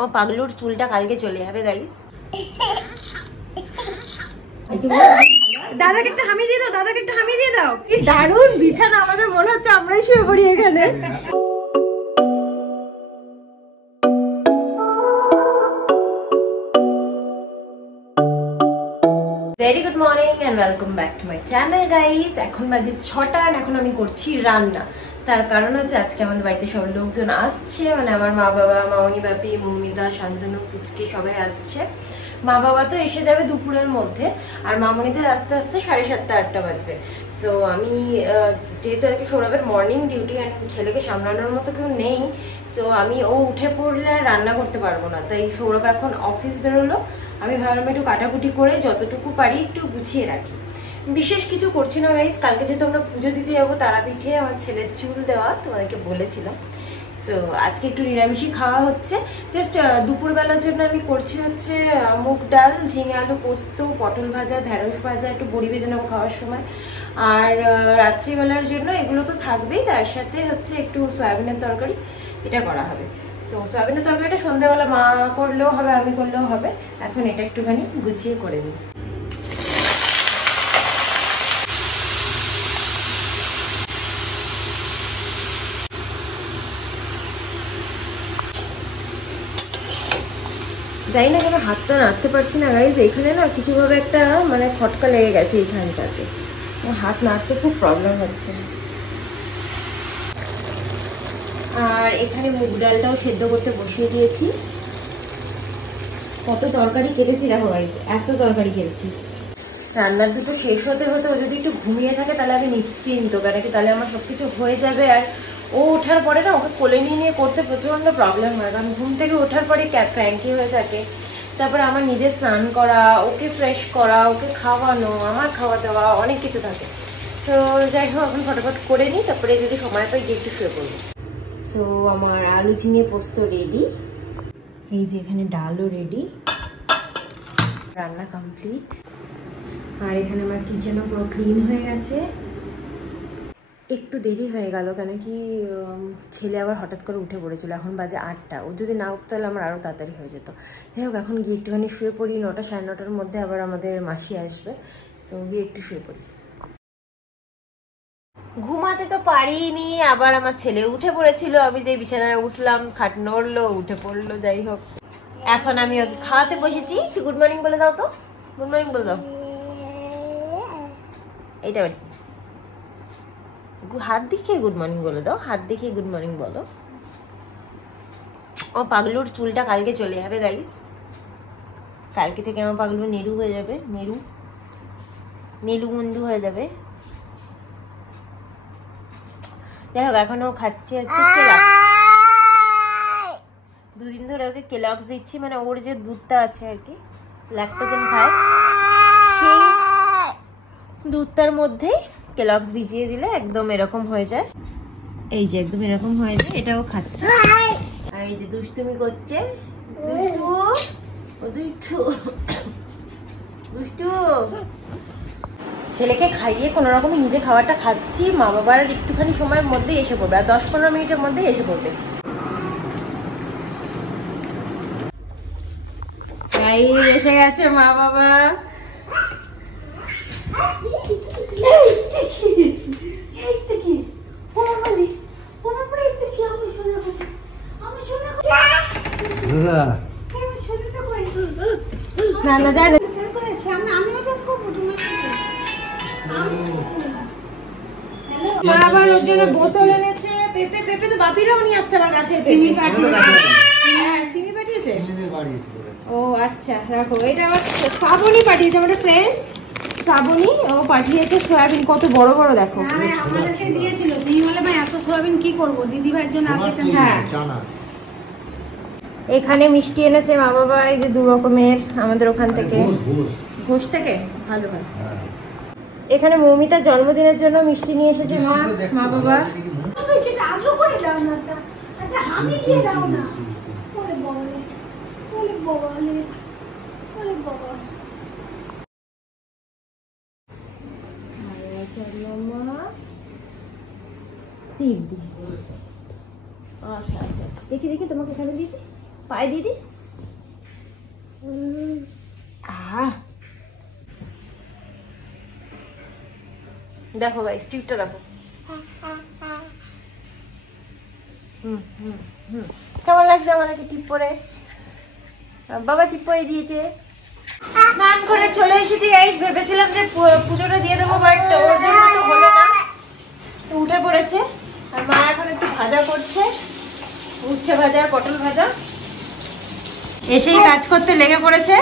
ও পাগলুর চুলটা কালকে চলে যাবে গাইস। দাদাকে একটা হামি দিয়ে দাও, দাদাকে একটা হামি দিয়ে দাও। কি দারুণ বিছানা, আমাদের মনে হচ্ছে আমরাই শুয়ে পড়ি এখানে। Very good morning and welcome back to my channel guys. এখন বাজে 6টা আর এখন আমি করছি রান্না। তার কারণ হচ্ছে আজকে আমাদের বাড়িতে সব লোকজন আসছে, মানে আমার মা বাবা, মামনি বাপি, মৌমিতা, শান্তনু, পুচকে সবাই আসছে। মা বাবা তো এসে যাবে দুপুরের মধ্যে, আর মামনিদের আস্তে আস্তে 7:30 8টা বাজবে। সো আমি যেহেতু আজকে সৌরভের মর্নিং ডিউটি অ্যান্ড ছেলেকে সামলানোর মতো কেউ নেই, সো আমি ও উঠে পড়লে আর রান্না করতে পারবো না। তাই সৌরভ এখন অফিস বেরোলো, আমি ভাবলাম একটু কাটাকুটি করে যতটুকু পারি একটু গুছিয়ে রাখি। বিশেষ কিছু করছি না গাইস, কালকে যেহেতু আমরা পুজো দিতে যাবো তারাপীঠে, আমার ছেলের চুল দেওয়া তোমাদেরকে বলেছিলাম। তো আজকে একটু নিরামিষই খাওয়া হচ্ছে। জাস্ট দুপুরবেলার জন্য আমি করছি হচ্ছে মুগ ডাল, ঝিঙে আলু পোস্ত, পটল ভাজা, ঢেঁড়স ভাজা, একটু বড়ি ভেজে নেবো খাওয়ার সময়। আর রাত্রিবেলার জন্য এগুলো তো থাকবেই, তার সাথে হচ্ছে একটু সয়াবিনের তরকারি, এটা করা হবে। সো সয়াবিনের তরকারিটা সন্ধ্যাবেলা মা করলেও হবে, আমি করলেও হবে। এখন এটা একটুখানি গুছিয়ে করে নিই। যাই না কেন হাতটা নাড়তে পারছি না গাইজ, এখানে না কিছুভাবে একটা মানে খটকা লেগে গেছে এইখানটাতে, হাত নাড়তে খুব প্রবলেম হচ্ছে। আর এখানে মুগ ডালটাও সেদ্ধ করতে বসিয়ে দিয়েছি। কত তরকারি কেটেছি দেখো গাইজ, এত তরকারি কেটেছি। রান্নার দুটো শেষ হতে হতে ও যদি একটু ঘুমিয়ে থাকে তাহলে আমি নিশ্চিন্ত, কেন কি তাহলে আমার সবকিছু হয়ে যাবে। আর ও ওঠার পরে না ওকে কোলে নিয়ে করতে প্রচন্ড প্রবলেম হয়, কারণ ঘুম থেকে ওঠার পরে ক্র্যাঙ্কি হয়ে থাকে। তারপরে আমার নিজে স্নান করা, ওকে ফ্রেশ করা, ওকে খাওয়ানো, আমার খাওয়া দাওয়া, অনেক কিছু থাকে। সো যাই হোক এখন ফটাফট করে নিই, তারপরে যদি সময় পাই গিয়ে একটু শুয়ে পড়বো। সো আমার আলু ঝিঙে পোস্ত রেডি, এই যে এখানে ডালও রেডি, রান্না কমপ্লিট। আর এখানে আমার কিচেনও পুরো ক্লিন হয়ে গেছে। একটু দেরি হয়ে গেল, কেন কি ছেলে আবার হঠাৎ করে উঠে পড়েছিল, এখন বাজে 8টা। ও যদি না উঠতে তাহলে আমার আরও তাড়াতাড়ি হয়ে যেত। যাই হোক এখন গিয়ে একটুখানি শুয়ে পড়ি, 9টা 9:30টার মধ্যে আবার আমাদের মাসি আসবে, তো গিয়ে একটু শুয়ে পড়ি। ঘুমাতে তো পারিনি, আবার আমার ছেলে উঠে পড়েছিল, আমি যে বিছানায় উঠলাম খাট নড়লো, উঠে পড়লো। যাই হোক এখন আমি ওকে খাওয়াতে বসেছি। একটু গুড মর্নিং বলে দাও তো, গুড মর্নিং বলে দাও। এইটা বাড়ি হাত দেখিয়ে গুড মর্নিং বলে দাও, হাত দেখিয়ে গুড মর্নিং বলো। ও পাগলুর চুলটা কালকে চলে যাবে গাইস, কালকে থেকে আমার পাগলু নেরু হয়ে যাবে, নীলু মুন্ডু হয়ে যাবে। যাই হোক এখন ও খাচ্ছে হচ্ছে কেলক্স, দুদিন ধরে ওকে কেলক্স দিচ্ছি, মানে ওর যে দুধটা আছে আর কি, ল্যাকটোজেন খায়, সেই দুধটার মধ্যে কেলক্স ভিজিয়ে দিলে একদম এরকম হয়ে যায়। এই যে একদম এরকম হয়ে যায়, এটাও খাচ্ছে। আর এই যে দুষ্টুমি করছে, দুষ্টু দুষ্টু দুষ্টু। ছেলেকে খাইয়ে কোনো রকমে নিজে খাবারটা খাচ্ছি, মা বাবার একটুখানি সময়ের মধ্যে এসে পড়বে, আর 10-15 মিনিটের মধ্যে এসে পড়বে। এসে গেছে মা বাবা। না না যায় আবার ওর জন্য বোতল এনেছে, পেঁপে পেঁপে তো বাপিরাও নিয়ে আসছে আমার কাছে। সিমি পাঠিয়েছে। ও আচ্ছা রাখো, এটা আমার শ্রাবণী পাঠিয়েছে, আমার ফ্রেন্ড শ্রাবণী, ও পাঠিয়েছে সয়াবিন, কত বড় বড় দেখো। আমাদেরকে দিয়েছিল, সিমি বলে ভাই এত সয়াবিন কি করবো, দিদি ভাইয়ের জন্য আগে। হ্যাঁ এখানে মিষ্টি এনেছে মা বাবা, এই যে 2 রকমের আমাদের ওখান থেকে, ঘোষ থেকে, ভালো ভালো। এখানে মৌমিতার জন্মদিনের জন্য মিষ্টি নিয়ে এসেছে মা বাবা। সেটা আগ্রহ করে দাও না, একটা হামি দিয়ে দাও না। ওরে বাবা রে, ওরে বাবা রে, ওরে বাবা। আচ্ছা আচ্ছা দেখি দেখি তোমাকে এখানে দিদি পায়ে দিদি। দেখো গাইস টিপটা দেখো। কেমন লাগছে আমাদেরকে টিপ পরে? বাবা টিপ পরে দিয়েছে। স্নান করে চলে এসেছি গাইস, ভেবেছিলাম যে পুজোটা দিয়ে দেবো, বাট ওর জন্য তো হলো না, তো উঠে পড়েছে। আর মা এখন একটু ভাজা করছে, উচ্ছে ভাজা আর পটল ভাজা। এসেই কাজ করতে লেগে পড়েছে।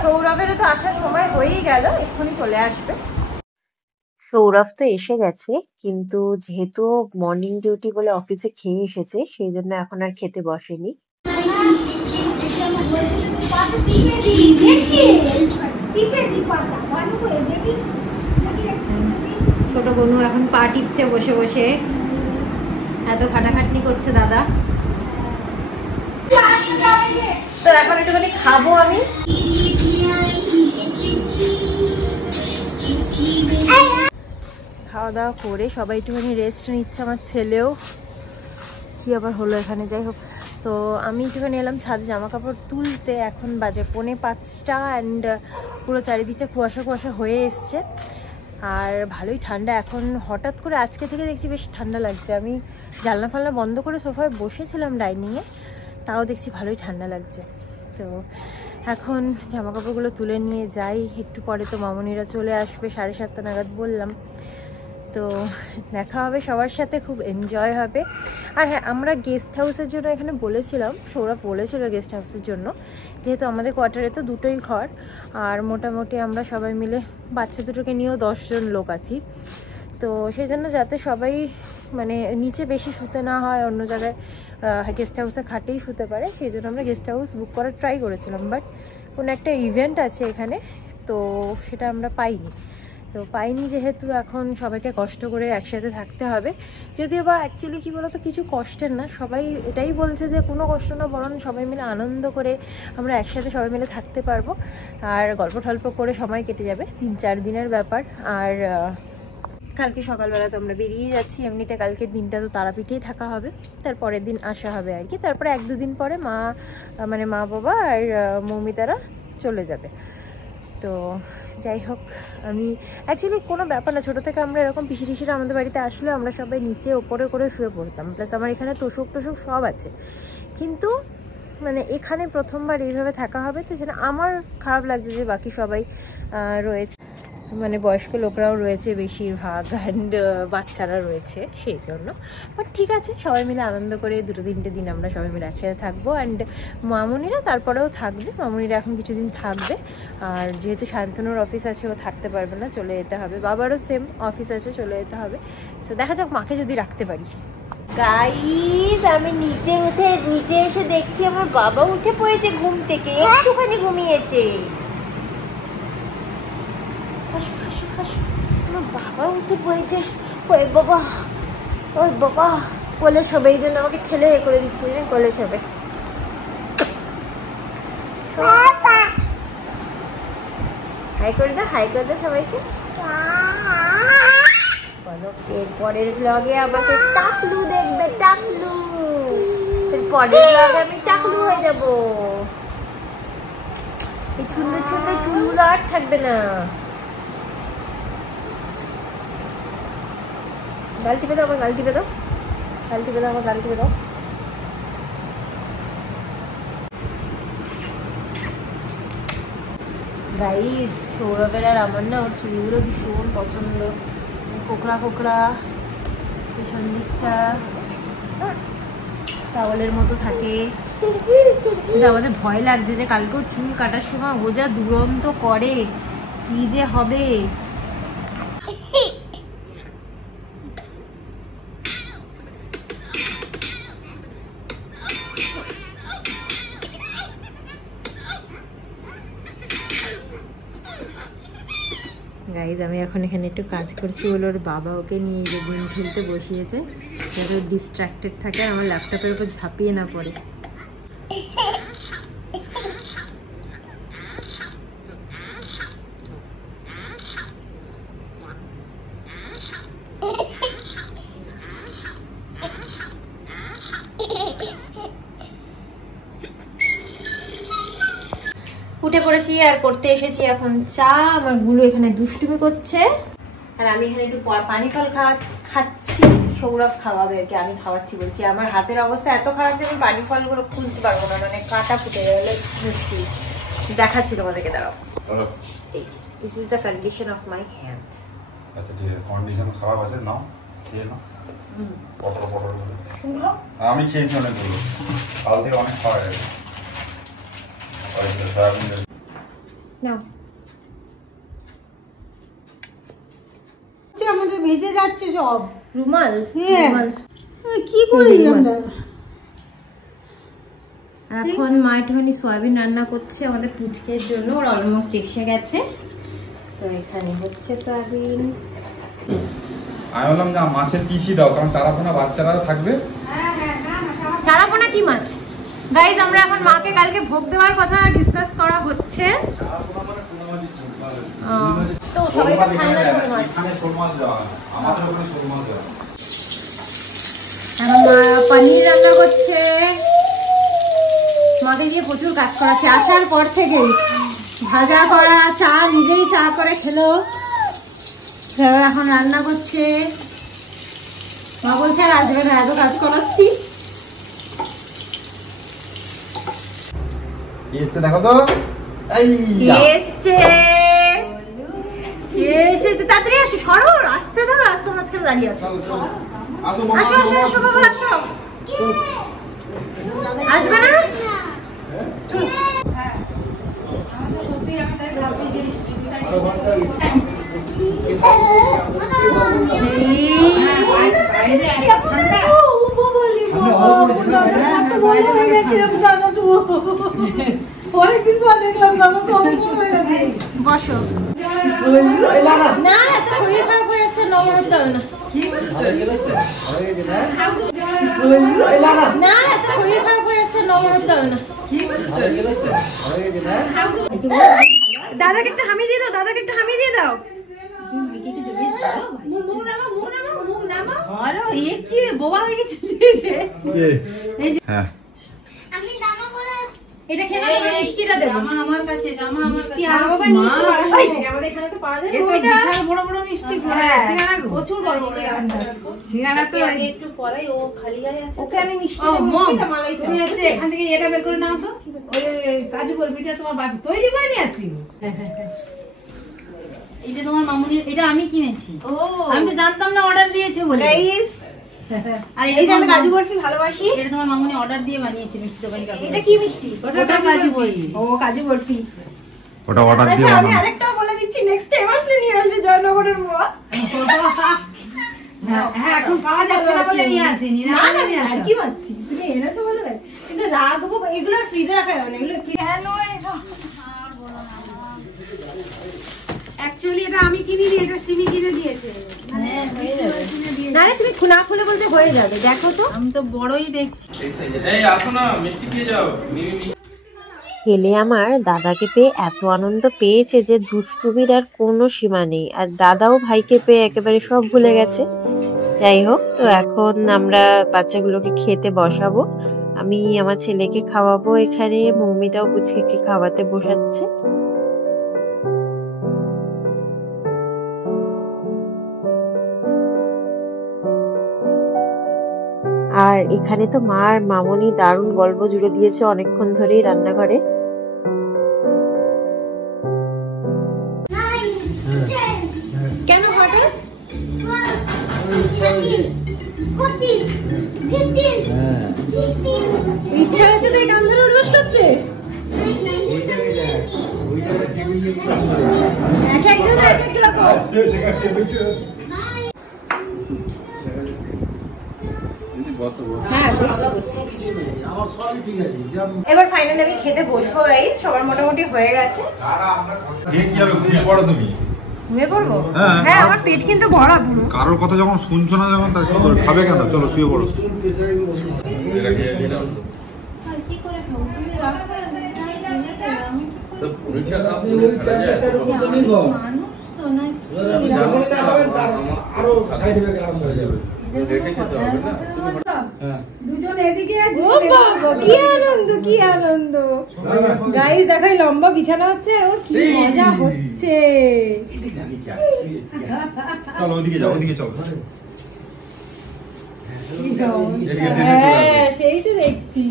সৌরভেরও তো আসার সময় হয়েই গেল, এক্ষুনি চলে আসবে। সৌরভ তো এসে গেছে, কিন্তু যেহেতু মর্নিং ডিউটি বলে অফিসে খেয়ে এসেছে, সেই জন্য এখন আর খেতে বসেনি। ছোট বনু এখন পা টিপছে বসে বসে, এত খাটাখাটনি করছে দাদা। তো এখন একটুখানি খাবো আমি। খাওয়া দাওয়া করে সবাই একটুখানি রেস্ট নিচ্ছে, আমার ছেলেও। কি আবার হলো এখানে, যাই হোক। তো আমি একটুখানি এলাম ছাদে জামা কাপড় তুলতে। এখন বাজে 4:45 অ্যান্ড পুরো চারিদিকে কুয়াশা কুয়াশা হয়ে এসছে, আর ভালোই ঠান্ডা। এখন হঠাৎ করে আজকে থেকে দেখছি বেশ ঠান্ডা লাগছে। আমি জানলা ফালনা বন্ধ করে সোফায় বসেছিলাম ডাইনিংয়ে, তাও দেখছি ভালোই ঠান্ডা লাগছে। তো এখন জামা কাপড়গুলো তুলে নিয়ে যাই। একটু পরে তো মামনিরা চলে আসবে, 7:30 নাগাদ বললাম। তো দেখা হবে সবার সাথে, খুব এনজয় হবে। আর হ্যাঁ, আমরা গেস্ট হাউসের জন্য এখানে বলেছিলাম, সৌরভ বলেছিল গেস্ট হাউসের জন্য, যেহেতু আমাদের কোয়ার্টারে তো দুটোই ঘর, আর মোটামুটি আমরা সবাই মিলে বাচ্চা দুটোকে নিয়েও 10 জন লোক আছি। তো সেই জন্য যাতে সবাই মানে নিচে বেশি শুতে না হয়, অন্য জায়গায় গেস্ট হাউসে খাটেই শুতে পারে, সেই জন্য আমরা গেস্ট হাউস বুক করার ট্রাই করেছিলাম। বাট কোনো একটা ইভেন্ট আছে এখানে, তো সেটা আমরা পাইনি। তো পাইনি যেহেতু এখন সবাইকে কষ্ট করে একসাথে থাকতে হবে। যদিও বা অ্যাকচুয়ালি কী বলতো, কিছু কষ্টের না, সবাই এটাই বলছে যে কোনো কষ্ট না, বরং সবাই মিলে আনন্দ করে আমরা একসাথে সবাই মিলে থাকতে পারবো, আর গল্প টল্প করে সময় কেটে যাবে। 3-4 দিনের ব্যাপার। আর কালকে সকালবেলা তো আমরা বেরিয়ে যাচ্ছি। এমনিতে কালকের দিনটা তো তারাপীঠেই থাকা হবে, তারপরের দিন আসা হবে আর কি। তারপরে 1-2 দিন পরে মা বাবা আর মৌমিতারা চলে যাবে। তো যাই হোক, আমি অ্যাকচুয়ালি কোনো ব্যাপার না, ছোটো থেকে আমরা এরকম পিসি টিসিরা আমাদের বাড়িতে আসলে আমরা সবাই নিচে ওপরে করে শুয়ে পড়তাম। প্লাস আমার এখানে তোষক সব আছে, কিন্তু মানে এখানে প্রথমবার এইভাবে থাকা হবে, তো সেটা আমার খারাপ লাগছে যে বাকি সবাই রয়েছে, মানে বয়স্ক লোকরাও রয়েছে বেশিরভাগ, অ্যান্ড বাচ্চারা রয়েছে, সেই জন্য। বাট ঠিক আছে, সবাই মিলে আনন্দ করে 2-3টে দিন আমরা সবাই মিলে একসাথে থাকবো। অ্যান্ড মামুনিরা তারপরেও থাকবে, মামুনিরা এখন কিছুদিন থাকবে। আর যেহেতু শান্তনুর অফিস আছে, ও থাকতে পারবে না, চলে যেতে হবে। বাবারও সেম অফিস আছে, চলে যেতে হবে। তো দেখা যাক মাকে যদি রাখতে পারি। গাইস, আমি নিচে এসে দেখছি আমার বাবা উঠে পড়েছে ঘুম থেকে, একটুখানি ঘুমিয়েছে। আমার বাবা উঠে পড়েছে। ওই বাবা কোলে সবাই, এই জন্য আমাকে ঠেলে করে দিচ্ছে, কোলে সবাই। হাই করে দাও সবাইকে। পরের ব্লগে আমাকে টাকলু দেখবে, টাকলু। পরের ব্লগে আমি টাকলু হয়ে যাবো। এই সুন্দর সুন্দর চুলগুলো আর থাকবে না। গাল টিপে দাও, আমার গাল টিপে দাও, আমার গাল টিপে দাও। গাইস, সৌরভের আর আমার না, ওর চুলগুলো ভীষণ পছন্দ, কোকড়া পেছন দিকটা টাওয়ালের মতো থাকে। কিন্তু আমাদের ভয় লাগছে যে কালকে ওর চুল কাটার সময় ও যা দুরন্ত করে, কি যে হবে। গাইজ, আমি এখন এখানে একটু কাজ করছি বলে ওর বাবা ওকে নিয়ে গেম খেলতে বসিয়েছে, যাতে ও ডিস্ট্র্যাক্টেড থাকে, আমার ল্যাপটপের উপর ঝাঁপিয়ে না পড়ে। উঠে পড়েছি আর করতে এসেছি এখন চা। আমার গুলো এখানে দুষ্টুমি করছে আর আমি এখানে একটু পানি ফল খাচ্ছি। সৌরভ খাওয়াবে আর কি, আমি খাওয়াচ্ছি বলছি। আমার হাতের অবস্থা এত খারাপ যে আমি পানি ফলগুলো খুলতে পারবো না, মানে কাঁটা ফুটে গেলে মুশকিল। দেখাচ্ছি তোমাদেরকে, দাঁড়াও। This is the condition of my hand. আচ্ছা ঠিক আছে, কন্ডিশন খারাপ আছে, নাও খেয়ে নাও। পটল আমি খেয়েছি অনেকগুলো, কাল থেকে অনেক খাওয়া গেছে। নাও। আমাদের ভেজে যাচ্ছে সব। রুমাল কি করি আমরা এখন? মা একটুখানি সয়াবিন রান্না করছে আমাদের পুচকের জন্য, ওর অলমোস্ট এসে গেছে। তো এখানে হচ্ছে সয়াবিন। আমি বললাম যে মাছের পিসি দাও, কারণ চারাপোনা বাচ্চারা থাকবে। চারাপোনা কি মাছ? গাইজ আমরা এখন মাকে কালকে ভোগ দেওয়ার কথা ডিসকাস করা হচ্ছে। তো সবাই তো খায় না ছোট মাছ। এখন মা পনির রান্না করছে। মাকে দিয়ে প্রচুর কাজ করাচ্ছে আসার পর থেকে, ভাজা করা, চা নিজেই চা করে খেলো, এখন রান্না করছে। মা বলছে আর আসবে না, এত কাজ করাচ্ছি। দেখো তো এসেছে, তাড়াতাড়ি আসো, সরো, আসতে দাও, রাস্তার মাঝখানে দাঁড়িয়ে আছো। আসো আসো আসো বাবা, আসো। আসবে না? অনেকদিন পর দেখলাম বসো। না এত শরীর খারাপ হয়ে যাচ্ছে, নমর হতে হবে না। না এত শরীর খারাপ হয়ে যাচ্ছে, নমর হতে হবে না। দাদাকে একটা হামি দিয়ে দাও, দাদাকে একটা হামি দিয়ে দাও। এটা খেয়ে নাও, মিষ্টিটা দেবো। আমার কাছে জামা, মিষ্টি আর বাবা আমাদের এখানে তো পাওয়া যায়। এটা বড় বড় মিষ্টি, সিঙ্গারা প্রচুর বড় বড়। সিঙ্গারা তো আমি একটু পরেই, ও খালি গায়ে আছে, ওকে আমি মিষ্টি দেবো। মালাই তুমি হচ্ছে এখান থেকে এটা বের করে নাও তো, ওই কাজু বরফিটা তোমার বাবা তৈরি করে নিয়ে আসি। এটা তোমার মামুনির, এটা আমি কিনেছি। ও আমি তো জানতাম না, অর্ডার দিয়েছে বলে। গাইস আর এই যে আমি কাজু বরফি ভালোবাসি, এটা তোমার মামুনি অর্ডার দিয়ে বানিয়েছে মিষ্টি দোকানি কাকু। এটা কি মিষ্টি? ওটা কাজু বরফি। ও কাজু বরফি, ওটা অর্ডার দিয়ে আচ্ছা আমি আরেকটাও বলে দিচ্ছি, নেক্সট টাইম আসলে নিয়ে আসবে জয়নগরের মোয়া। হ্যাঁ এখন পাওয়া যাচ্ছে না বলে নিয়ে আসিনি। না না আর কি মাছি, তুমি এনেছো বলে না, কিন্তু রাখবো এগুলো ফ্রিজে রাখা যাবে না, এগুলো কেন এটা অ্যাকচুয়ালি এটা আমি কিনিনি, এটা সিমি কিনে দিয়েছে। মানে হয়ে যাবে। না রে তুমি না খুলে বলতে হয়ে যাবে, দেখো তো। আমি তো বড়ই দেখছি। এই আসো না, মিষ্টি খেয়ে যাও। ছেলে আমার দাদাকে পেয়ে এত আনন্দ পেয়েছে যে দুষ্টুমির আর কোনো সীমা নেই, আর দাদাও ভাইকে পেয়ে একেবারে সব ভুলে গেছে। যাই হোক, তো এখন আমরা বাচ্চাগুলোকে খেতে বসাবো। আমি আমার ছেলেকে খাওয়াবো, এখানে মৌমিতাও পুচকে খাওয়াতে বসাচ্ছে। আর এখানে তো মা আর মামনি দারুণ গল্প জুড়ে দিয়েছে অনেকক্ষণ ধরেই রান্নাঘরে। কেন হঠাৎ? ইচ্ছা হচ্ছে তো এই কান ধরে উঠবস করছে। এক একজন এক এক রকম। এবার ফাইনালি আমি খেতে বসবো গাইস, সবার মোটামুটি হয়ে গেছে। ঘুমিয়ে পড়বো? হ্যাঁ আমার পেট কিন্তু ভরা পুরো। কারোর কথা যখন শুনছো না, যখন তার কি করে খাবে কেন? চলো শুয়ে পড়ো। দুজনে এদিকে ও বাবা কি আনন্দ কি আনন্দ গাইস দেখো এই লম্বা বিছানা হচ্ছে আর ওর কি মজা হচ্ছে চলো ওইদিকে যাও ওইদিকে চলো হ্যাঁ সেই তো দেখছি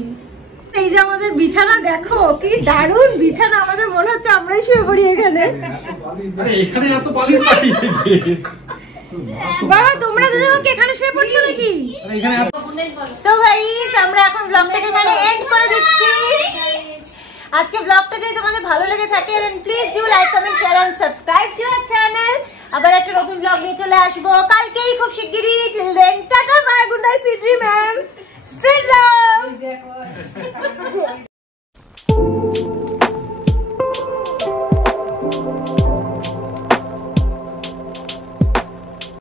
এই যে আমাদের বিছানা দেখো কি দারুণ বিছানা আমাদের মনে হচ্ছে আমরাই শুয়ে পড়ি এখানে আরে এখানে এত বালিশ পাঠিয়েছে বাবা তোমরা দুজন কি এখানে শুয়ে পড়ছো নাকি সো গাইস আমরা এখন ব্লগটাকে এখানে এন্ড করে দিচ্ছি আজকে ব্লগটা যদি তোমাদের ভালো লেগে থাকে then please do like comment share and subscribe to our channel আবার একটা নতুন ব্লগ নিয়ে চলে আসবো কালকেই খুব শিগগিরই till then tata bye good night sweet dream and straight love